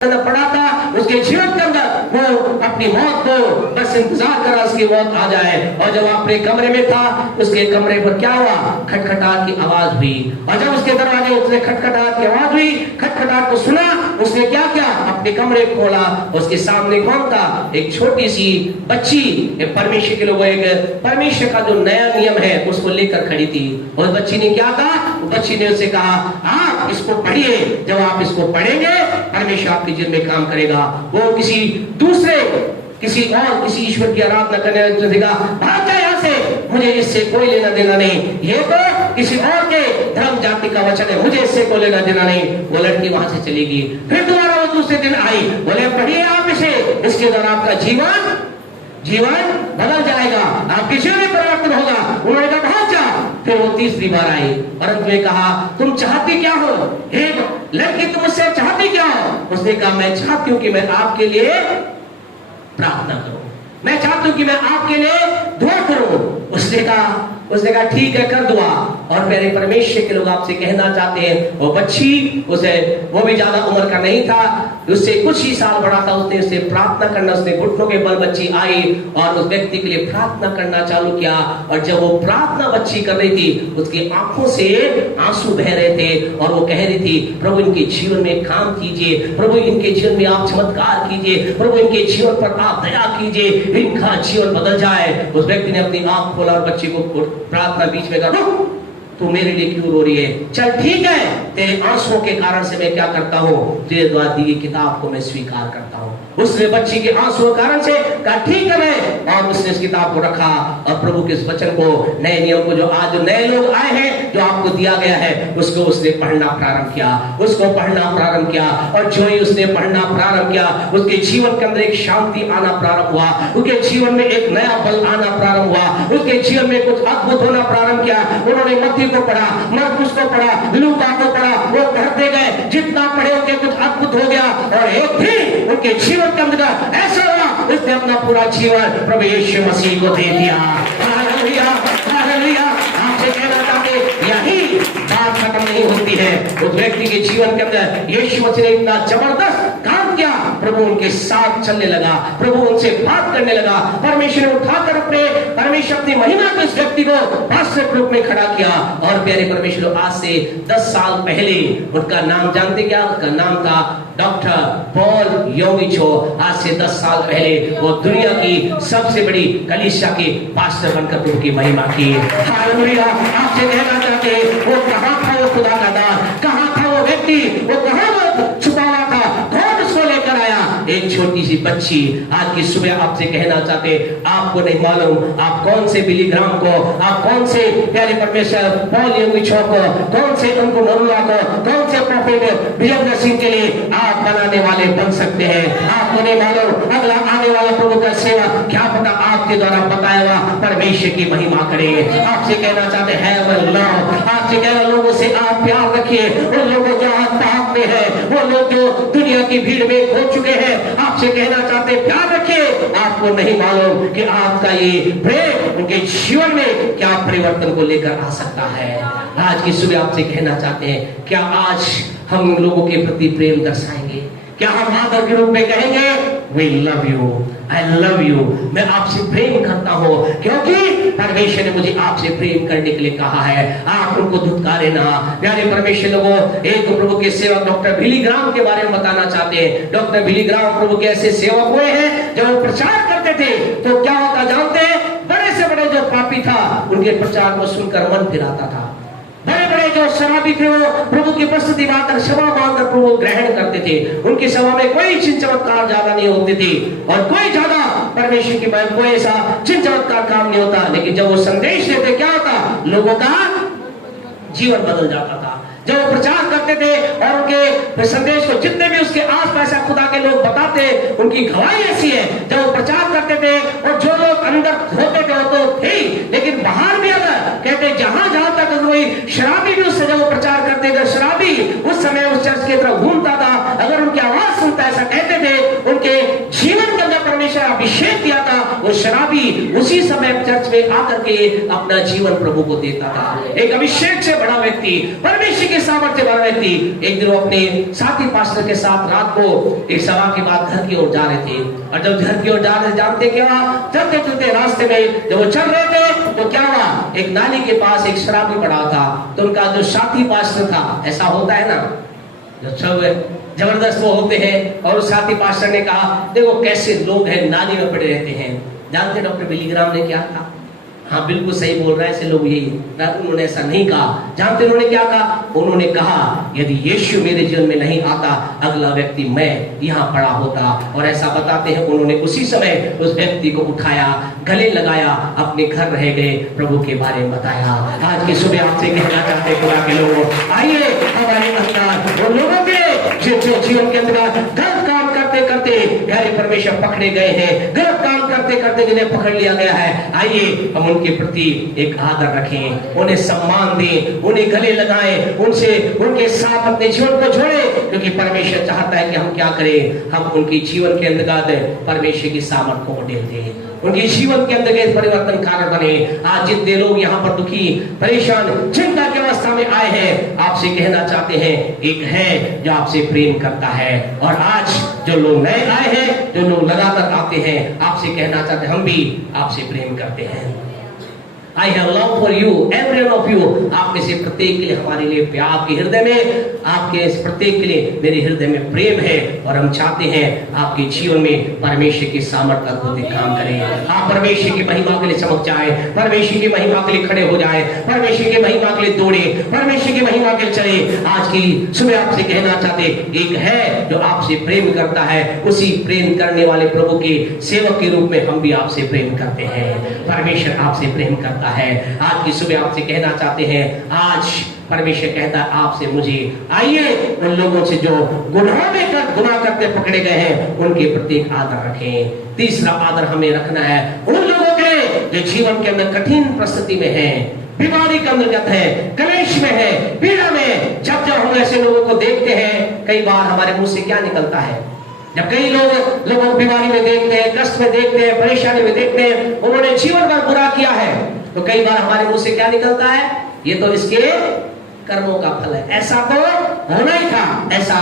पड़ा था, उसके जीवन के अंदर वो अपनी मौत को बस इंतजार कर रहा उसकी मौत आ जाए। और जब अपने कमरे में था, उसके कमरे पर क्या हुआ, खटखटाहट की आवाज हुई। और जब उसके दरवाजे उसने खटखटाहट की आवाज हुई, खटखटाहट को सुना, उसने क्या किया, अपने कमरे खोला। उसके सामने कौन था, एक छोटी सी बच्ची, परमेश्वर के लोगों, एक परमेश्वर का जो नया नियम है उसको लेकर खड़ी थी। और बच्ची ने क्या कहा, बच्ची ने उसे कहा, आप इसको पढ़िए, जब आप इसको पढ़ेंगे परमेश्वर आपके जीवन में काम करेगा। वो किसी दूसरे किसी ईश्वर की आराधना करने देगा, भाग जाए यहाँ से, मुझे इससे कोई लेना देना नहीं, ये तो किसी और के धर्म जाति का वचन है, मुझे इससे कोई लेना देना नहीं। वो लड़की वहां से चली गई। फिर दोबारा वो दूसरे दिन आई, बोले पढ़िए आप इसे, इसके द्वारा आपका जीवन बदल जाएगा, आपके जीवन में परिवर्तन होगा। उन्होंने कहा भाग जा। फिर वो तीसरी बार आई और अंत में कहा, तुम चाहती क्या हो, हे लड़की, तुम मुझसे चाहती क्या हो। उसने कहा, मैं चाहती हूँ कि मैं आपके लिए प्रार्थना करूं, मैं चाहती हूँ कि मैं आपके लिए दुआ करूं। उसने कहा ठीक है, कर दुआ। और मेरे परमेश्वर के लोग आपसे कहना चाहते हैं, वो बच्ची, वो भी ज्यादा उम्र का नहीं था, उससे कुछ ही साल बड़ा था, उसने प्रार्थना करना, उसने घुटनों के बल बच्ची आई और उस व्यक्ति के लिए प्रार्थना करना चालू किया। और जब वो प्रार्थना बच्ची कर रही थी, उसकी आंखों से आंसू बह रहे थे और वो कह रही थी, प्रभु इनके जीवन में काम कीजिए, प्रभु इनके जीवन में आप चमत्कार कीजिए, प्रभु इनके जीवन पर आप दया कीजिए, इनका जीवन बदल जाए। उस व्यक्ति ने अपनी आंख खोला और बच्ची को प्रार्थना बीच में कहा, तू मेरे लिए क्यों रो रही है, चल ठीक है, तेरे आंसुओं के कारण से मैं क्या करता हूँ, तेरे द्वारा दी गई किताब को मैं स्वीकार करता हूँ। उसने बच्ची के आंसुओं के कारण से कहा ठीक है मैं, और उसने इस किताब को रखा और प्रभु के इस वचन को, नए नियम को, जो आज नए लोग आए हैं, जो आपको दिया गया है, उसको उसने पढ़ना प्रारंभ किया, उसको पढ़ना प्रारंभ किया। और जो ही उसने पढ़ना प्रारंभ किया, उसके जीवन के अंदर एक शांति आना प्रारंभ हुआ, उसके जीवन में एक नया बल आना प्रारंभ हुआ, उसके जीवन में कुछ अद्भुत होना प्रारंभ किया। उन्होंने मत्ती को पढ़ा, मरकुस को पढ़ा, लूका को पढ़ा, वो पढ़ते गए, जितना पढ़े उनके कुछ अद्भुत हो गया। और एक भी उनके जीवन के अंदर ऐसा हुआ, उसने अपना पूरा जीवन प्रभु यीशु मसीह को दे दिया। Hallelujah, hallelujah. आपसे कहना चाहते, यही बात खत्म नहीं होती है। उस व्यक्ति के जीवन के अंदर यीशु मसीह ने इतना जबरदस्त काम किया, प्रभु उनके साथ चलने लगा, प्रभु उनसे बात करने लगा। परमेश्वर ने उठाकर परमेश्वर अपनी महिमा को इस व्यक्ति को पास्टर रूप में खड़ा किया। और प्यारे परमेश्वर, आज से 10 साल पहले उनका नाम जानते क्या, उनका नाम था डॉक्टर पॉल योविचो। आज से 10 साल पहले वो दुनिया की सबसे बड़ी कलीसिया के पास्टर बनकर प्रभु की महिमा की। हालेलुया। आपसे कहना चाहते, वो कहां था, वो खुदा का दास कहां था, वो व्यक्ति वो कहां छुपा हुआ था, कौन उसको लेकर आया, एक छोटी सी बच्ची। आज की सुबह आपसे कहना चाहते, आपको नहीं मालूम आप कौन से बिली ग्राम को, आप कौन से प्यारे परमेश्वर पॉल योविचो को, कौन से उनको नरुला को, कौन से प्रोफेट विजय सिंह के लिए आप बनाने वाले बन सकते हैं। आपको नहीं मालूम अगला आने वाला प्रभु का सेवा क्या पता आपके द्वारा बताया हुआ परमेश्वर की महिमा करे। आपसे कहना चाहते हैं, आपसे कहना, लोगों से आप प्यार रखिए, उन लोगों जो आत्मा में है, वो लोग जो दुनिया की भीड़ में खो चुके हैं, आपसे कहना चाहते प्यार रखिए। आपको नहीं मालूम कि आपका ये प्रेम उनके जीवन में क्या परिवर्तन को लेकर आ सकता है। आज की सुबह आपसे कहना चाहते हैं, क्या आज हम लोगों के प्रति प्रेम दर्शाएंगे, क्या हम आदर के रूप में कहेंगे, we love you, I love you, मैं आपसे प्रेम करता हूं, क्योंकि परमेश्वर ने मुझे आपसे प्रेम करने के लिए कहा है। आप उनको धुतकारे ना। प्यारे परमेश्वर लोगों, एक प्रभु के सेवक डॉक्टर बिली ग्राम के बारे में बताना चाहते हैं। डॉक्टर बिली ग्राम प्रभु के ऐसे सेवक हुए हैं, जब वो प्रचार करते थे तो क्या होता जानते हैं, बड़े से बड़े जो पापी था, उनके प्रचार को सुनकर मन फिराता था। बड़े बड़े जो शराबी थे, वो प्रभु की प्रस्तुति पाकर क्षमा मांगकर प्रभु ग्रहण करते थे। उनकी सभा में कोई चिन्ह चमत्कार ज्यादा नहीं होते थे और कोई ज्यादा परमेश्वर की महिमा, कोई ऐसा चिन्ह चमत्कार काम नहीं होता। लेकिन जब वो संदेश देते, क्या होता, लोगों का जीवन बदल जाता था। जब वो प्रचार करते थे और उनके संदेश को जितने भी उसके आसपास खुदा के लोग बताते, उनकी गवाही ऐसी है, जब वो प्रचार करते थे और जो लोग अंदर होते थे वो तो थे, लेकिन बाहर भी अगर कहते, जहां जहां तक कोई शराबी भी उससे जब वो प्रचार करते थे, शराबी उस समय उस चर्च की तरफ घूमता था, अगर उनकी आवाज सुनता, ऐसा कहते थे, उनके जीवन के अंदर परमेश्वर अभिषेक दिया था, वो शराबी उसी समय चर्च में आकर के अपना जीवन प्रभु को देता था। एक अभिषेक से बड़ा व्यक्ति, परमेश्वर के सामर्थ्य वाला व्यक्ति, एक दिन वो अपने साथी पास्टर के साथ रात को एक सभा के बाद घर की ओर जा रहे थे। और जब घर की ओर जा रहे, जानते क्या हुआ? चलते चलते रास्ते में जब वो चल रहे थे तो क्या हुआ? एक नाली के पास एक शराबी पड़ा था। तो उनका जो साथी पास्टर था, ऐसा होता है ना, जो सब जबरदस्त वो होते हैं, और साथी पास्टर ने कहा, देखो कैसे लोग हैं, नाली में पड़े रहते हैं। जानते डॉक्टर बिली ग्राम ने क्या कहा? हाँ, बिल्कुल सही बोल रहा है, ऐसे लोग यही। उन्होंने ऐसा नहीं कहा। जानते उन्होंने क्या कहा? उन्होंने कहा, यदि यीशु मेरे जीवन में नहीं आता, अगला व्यक्ति मैं यहाँ पड़ा होता। और ऐसा बताते हैं, उन्होंने उसी समय उस व्यक्ति को उठाया, गले लगाया, अपने घर रह गए, प्रभु के बारे में बताया। आज की सुबह आपसे कहना चाहते हैं, खुदा के लोगों, आइए हमारे अंदर वो लोगों के जो जीवन के अंदर गलत काम करते करते प्यारे परमेश्वर पकड़े गए हैं, गलत काम करते करते जिन्हें पकड़ लिया गया है, आइए हम उनके प्रति एक आदर रखें, उन्हें सम्मान दें, उन्हें गले लगाएं, उनसे उनके साथ अपने जीवन को जोड़े, क्योंकि परमेश्वर चाहता है कि हम क्या करें? हम उनके जीवन के अंतर्गत परमेश्वर की सामर्थ को देते हैं, उनके जीवन के अंदर परिवर्तन कारण बने। आज जितने लोग यहाँ पर दुखी, परेशान, चिंता की अवस्था में आए हैं, आपसे कहना चाहते हैं, एक है जो आपसे प्रेम करता है। और आज जो लोग नए आए हैं, जो लोग लगातार आते हैं, आपसे कहना चाहते हैं, हम भी आपसे प्रेम करते हैं। I have love for you, every one of you। आप में से प्रत्येक के लिए हमारे लिए प्यार, आपके हृदय में, आपके प्रत्येक के लिए मेरे हृदय में प्रेम है। और हम चाहते हैं आपके जीवन में परमेश्वर की सामर्थ्य अद्भुत काम करें। आप परमेश्वर की महिमा के लिए चमक जाए, परमेश्वर की महिमा के लिए खड़े हो जाए, परमेश्वर की महिमा के लिए दौड़े, परमेश्वर की महिमा के लिए चले। आज की सुबह आपसे कहना चाहते, एक है जो आपसे प्रेम करता है, उसी प्रेम करने वाले प्रभु के सेवक के रूप में हम भी आपसे प्रेम करते हैं। परमेश्वर आपसे प्रेम करता है। आज की सुबह आपसे कहना चाहते हैं, आज परमेश्वर कहता है आपसे मुझे, आइए उन लोगों से जो गुनाह करते पकड़े गए हैं, उनके प्रति आदर रखें। तीसरा आदर हमें रखना है उन लोगों के जो जीवन के अंदर कठिन परिस्थिति में है, बीमारी के अंतर्गत है, कलेश में है, पीड़ा में। जब जब हम ऐसे लोगों को देखते हैं, कई बार हमारे मुंह से क्या निकलता है? जब कई लोगों को बीमारी में देखते हैं, कष्ट में देखते हैं, परेशानी में देखते हैं, उन्होंने जीवन भर बुरा किया है, तो कई बार हमारे मुंह से क्या निकलता है? ये तो इसके कर्मों का फल है, ऐसा तो होना ही था, ऐसा